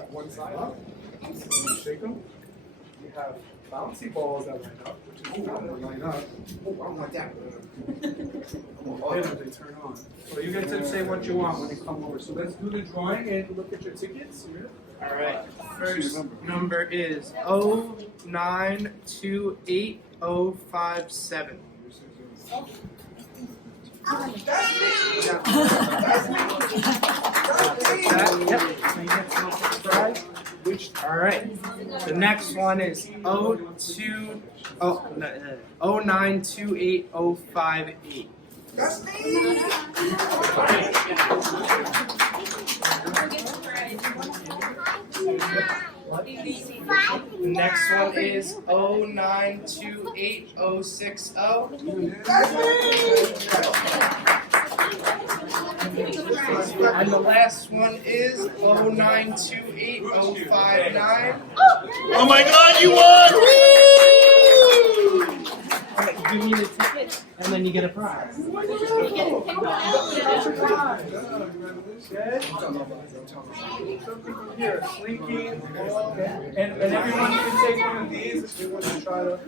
back one side up. And you shake them. You have bouncy balls that line up, which is line up. Oh, I don't want that. Then they turn on. So you get to say what you want when they come over. So let's do the drawing and look at your tickets. All right. First number is 0928057. All right. The next one is 0928058. That's me. The next one is 0928060. That's me. And the last one is 0928059. Oh my God, you won! Give me the ticket, and then you get a prize. Here, slinky, and everyone can take one of these if you want to try to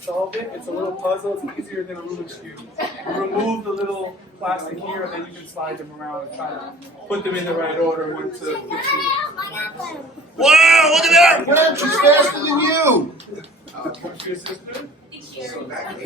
solve it. It's a little puzzle. It's easier than a Rubik's Cube. You remove the little plastic here, and then you can slide them around and try to put them in the right order. Wow, look at that! Well, she's faster than you. What's your sister? So that